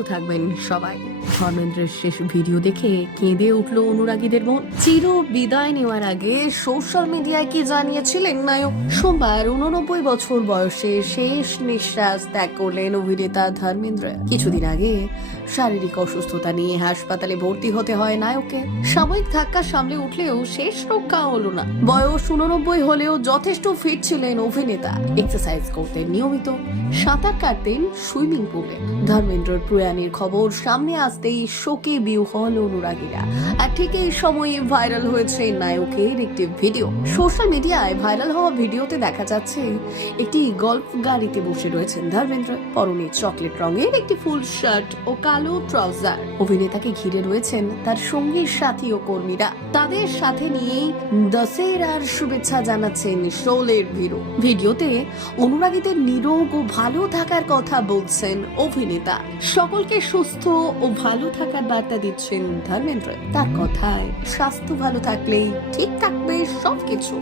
ভালো থাকবেন সবাই। ধর্মেন্দ্রের শেষ ভিডিও দেখে কেঁদে উঠল অনুরাগীদের মন। চির বিদায় নেওয়ার আগে সোশ্যাল মিডিয়ায় কি জানিয়েছিলেন নায়ক? সোমবার 89 বছর বয়সে শেষ নিঃশ্বাস ত্যাগ করলেন অভিনেতা ধর্মেন্দ্র। কিছুদিন আগে শারীরিক অসুস্থতা নিয়ে হাসপাতালে ভর্তি হতে হয় নায়ককে। সাময়িক ধাক্কা সামলে উঠলেও শেষ রক্ষা হলো না। বয়স 89 হলেও যথেষ্ট ফিট ছিলেন অভিনেতা। এক্সারসাইজ করতেন নিয়মিত, সাঁতার কাটতেন সুইমিং পুলে। ধর্মেন্দ্রর প্রয়াণের খবর সামনে আসতেই শোকে বিহ্বল অনুরাগীরা। আর ঠিক এই সময়ে ভাইরাল হয়েছে নায়কের একটি ভিডিও। সোশ্যাল মিডিয়ায় ভাইরাল হওয়া ভিডিওতে দেখা যাচ্ছে একটি গল্ফ গাড়িতে বসে রয়েছেন ধর্মেন্দ্র। পরনে চকলেট রঙের একটি ফুল শার্ট ও কালো ট্রাউজার। অভিনেতাকে ঘিরে রয়েছেন তার সঙ্গী সাথী ও কর্মীরা। তাদের সাথে নিয়েই দশেরার শুভেচ্ছা জানাচ্ছেন শোলের ভিড়। ভিডিওতে অনুরাগীদের নিরোগ ও ভালো থাকার কথা বলছেন অভিনেতা। সকলকে সুস্থ ও ভালো থাকার বার্তা দিচ্ছেন ধর্মেন্দ্র। তার কথায় স্বাস্থ্য ভালো থাকলেই ঠিক থাকবে সবকিছু।